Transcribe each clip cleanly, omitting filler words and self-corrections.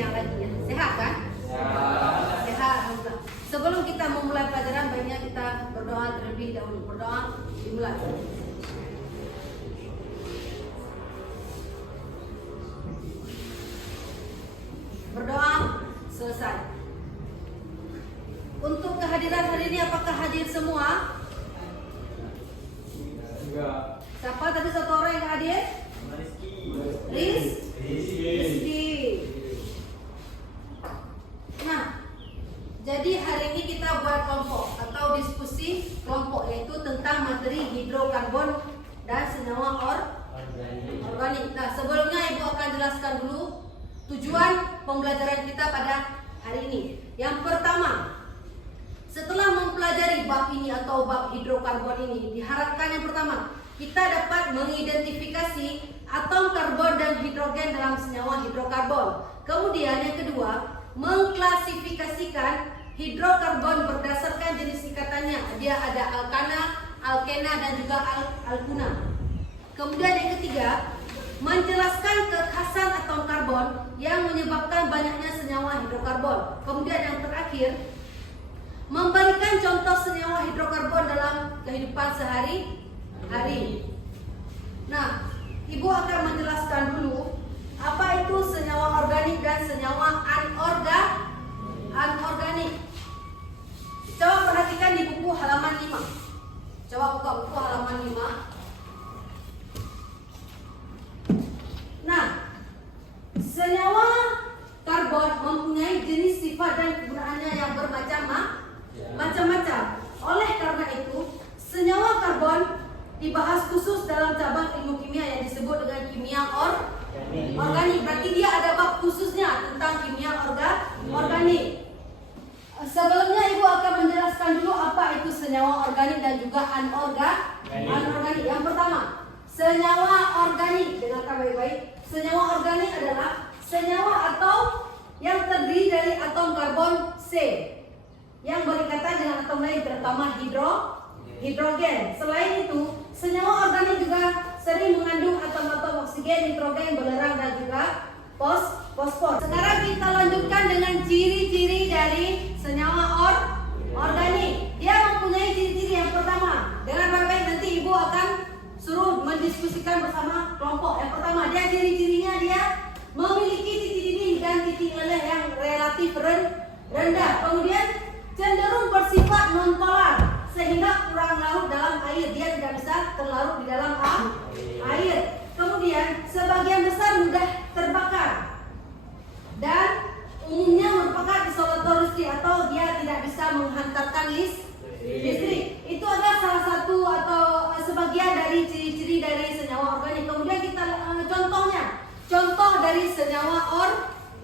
yang lagi ya. Sehat kan? Sehat. Alhamdulillah. Sebelum kita memulai pelajaran, baiknya kita berdoa terlebih dahulu. Berdoa dimulai. Berdoa selesai. Untuk kehadiran hari ini, apakah hadir semua? Enggak. Siapa tadi satu orang yang hadir? Rizky. Nah, jadi hari ini kita buat kelompok atau diskusi kelompok, yaitu tentang materi hidrokarbon dan senyawa organik. Nah, sebelumnya Ibu akan jelaskan dulu tujuan pembelajaran kita pada hari ini. Yang pertama, setelah mempelajari bab ini atau bab hidrokarbon ini, diharapkan yang pertama, kita dapat mengidentifikasi atom karbon dan hidrogen dalam senyawa hidrokarbon. Kemudian yang kedua, mengklasifikasikan hidrokarbon berdasarkan jenis ikatannya. Dia ada alkana, alkena dan juga alkuna. Kemudian yang ketiga, menjelaskan kekhasan atom karbon yang menyebabkan banyaknya senyawa hidrokarbon. Kemudian yang terakhir, memberikan contoh senyawa hidrokarbon dalam kehidupan sehari-hari. Nah, Ibu akan menjelaskan dulu apa itu senyawa organik dan senyawa anorganik. Coba perhatikan di buku halaman 5. Coba buka buku halaman 5. Nah, senyawa karbon mempunyai jenis sifat dan kegunaannya yang bermacam-macam. Oleh karena itu, senyawa karbon dibahas khusus dalam cabang ilmu kimia yang disebut dengan kimia organik. Berarti dia ada bab khususnya tentang kimia organik. Sebelumnya Ibu akan menjelaskan dulu apa itu senyawa organik dan juga anorganik. Yang pertama, senyawa organik. Dengarkan baik-baik. Senyawa organik adalah senyawa atau yang terdiri dari atom karbon C yang berikatan dengan atom lain, terutama hidrogen. Selain itu, senyawa organik juga sering mengandung atom-atom oksigen, nitrogen, belerang dan juga fosfor. Sekarang kita lanjutkan dengan ciri-ciri dari senyawa organik. Dia mempunyai ciri-ciri. Yang pertama, dengan baik-baik nanti Ibu akan suruh mendiskusikan bersama kelompok. Yang pertama, dia ciri-cirinya dia memiliki titik didih dan titik leleh yang relatif rendah. Kemudian cenderung bersifat non-polar sehingga kurang larut dalam air. Dia tidak bisa terlarut di dalam air. Kemudian sebagian besar mudah terbakar dan umumnya merupakan isolator listrik atau dia tidak bisa menghantarkan listrik. Itu adalah salah satu atau sebagian dari ciri-ciri dari senyawa organik. Kemudian kita contoh dari senyawa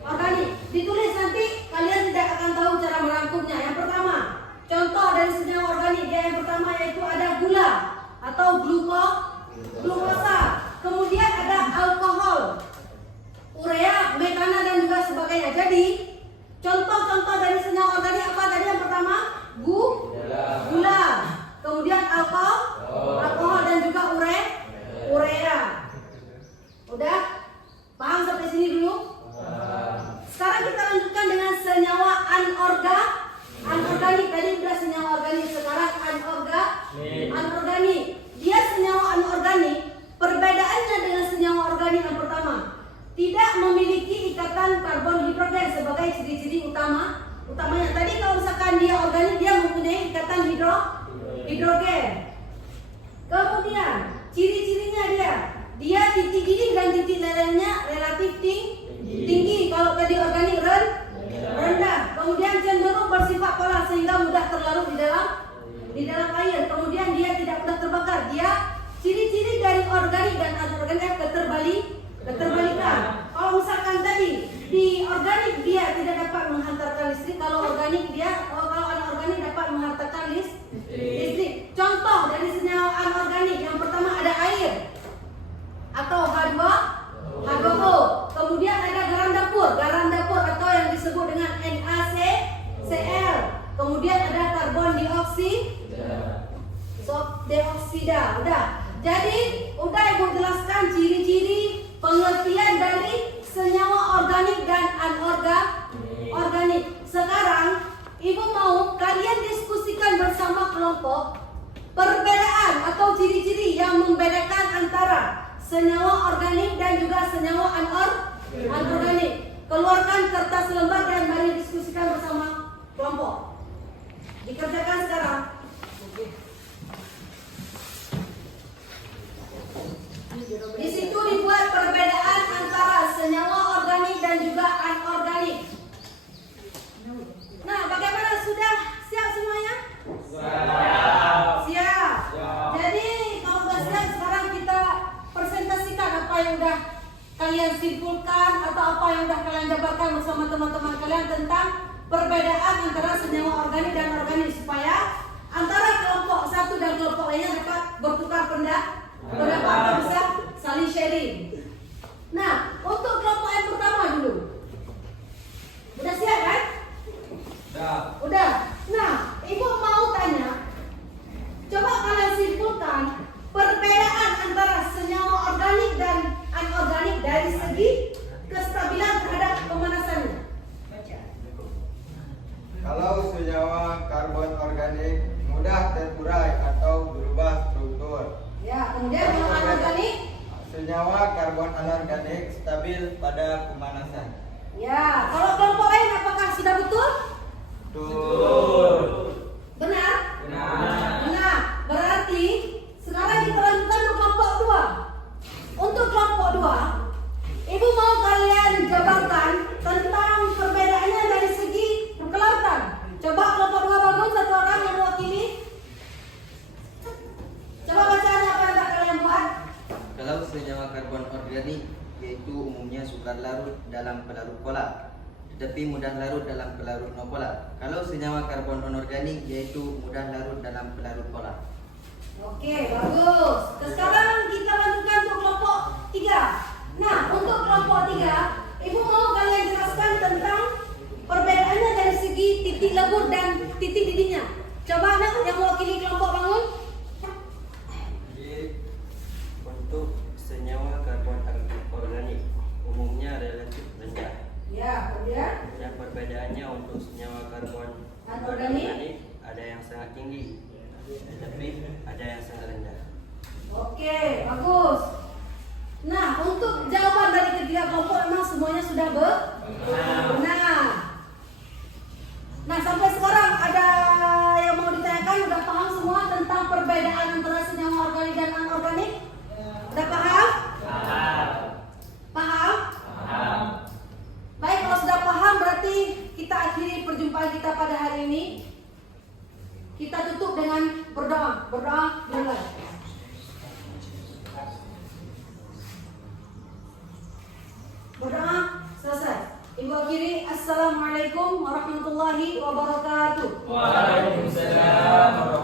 organik. Ditulis, nanti kalian tidak akan tahu cara merangkumnya. Yang pertama, contoh dari senyawa organik, yang pertama yaitu ada gula atau glukosa. Kemudian ada alkohol, urea, metana dan juga sebagainya. Jadi contoh-contoh dari senyawa organik apa tadi? Yang pertama gula, kemudian alkohol dan juga urea. Udah paham sampai sini dulu? Sekarang kita lanjutkan dengan senyawa anorganik. Tadi sudah senyawa organik, sekarang anorganik. Dia senyawa anorganik. Perbedaannya dengan senyawa organik yang pertama, tidak memiliki ikatan karbon hidrogen sebagai ciri-ciri utamanya. Tadi kalau misalkan dia organik, dia mempunyai ikatan hidrogen. Kemudian ciri-cirinya dia titik didih dan titik lelehnya relatif tinggi. Kalau tadi organik rendah. Kemudian cenderung bersifat polar sehingga mudah terlarut di dalam air. Kemudian dia tidak mudah terbakar. Dia ciri-ciri dari organik dan anorganik keterbalikan. Kalau misalkan tadi di organik dia tidak dapat menghantarkan listrik, kalau anorganik dapat menghantarkan listrik. Contoh dari senyawa anorganik yang pertama ada air atau H2O. Kemudian ada garam dapur atau yang disebut dengan NaCl. Kemudian ada karbon dioksida. Udah. Jadi udah Ibu jelaskan ciri-ciri pengertian dari senyawa organik organik dan anorganik. Sekarang Ibu mau kalian diskusikan bersama kelompok perbedaan atau ciri-ciri yang membedakan antara senyawa organik dan juga senyawa anorganik. Keluarkan kertas lembar dan mari diskusikan bersama kelompok. Dikerjakan sekarang. Di situ dibuat perbedaan antara senyawa organik dan juga anorganik. Nah, bagaimana, sudah siap semuanya? Siap. Jadi kalau sudah siap, sekarang kita presentasikan apa yang sudah kalian simpulkan atau apa yang sudah kalian jabarkan bersama teman-teman kalian tentang perbedaan antara senyawa organik dan anorganik, supaya antara kelompok satu dan kelompok lainnya dapat bertukar pendapat, bisa saling sharing. Nah, untuk kelompok yang pertama dulu, udah siap kan? Udah. Nah, Ibu mau tanya, coba kalian simpulkan perbedaan antara senyawa organik dan anorganik dari segi kestabilan terhadap pemanasannya. Kalau senyawa karbon organik mudah terurai atau berubah struktur. Ya, kemudian yang anorganik, senyawa karbon anorganik stabil pada pemanasan. ya, kalau kelompok lain apakah sudah betul? Betul. Benar? Benar. Berarti sekarang kita lanjutkan ke kelompok 2. Untuk kelompok 2, Ibu mau kalian jabarkan tentang perbedaannya dari segi kelautan. Coba kelompok 2 bangun, satu orang yang mewakili. Coba bacaan apa yang tak kalian buat. Kalau senyawa karbon organik yaitu umumnya sukar larut dalam pelarut polar, tetapi mudah larut dalam pelarut non polar. Kalau senyawa karbon anorganik yaitu mudah larut dalam pelarut polar. Oke, bagus. Sekarang kita lanjutkan untuk kelompok 3. Nah, untuk kelompok 3, Ibu mau kalian jelaskan tentang perbedaannya dari segi titik lebur dan titik didihnya. Coba anak yang mewakili kelompok bangun. Jadi, untuk senyawa karbon organik umumnya relatif rendah. Ya, kemudian Dan perbedaannya untuk senyawa karbon anorganik ada yang sangat tinggi, tetapi ada yang sangat rendah. oke, bagus. Nah, untuk jawaban dari ketiga kelompok memang semuanya sudah benar. Nah, sampai sekarang ada yang mau ditanyakan? Udah paham semua tentang perbedaan antara senyawa organik dan anorganik? Udah paham? Paham? Baik, kalau sudah paham berarti kita akhiri perjumpaan kita pada hari ini. Kita tutup dengan berdoa. Berdoa mulai. Berdoa selesai. Ibu akhiri, Assalamualaikum warahmatullahi wabarakatuh. Waalaikumsalam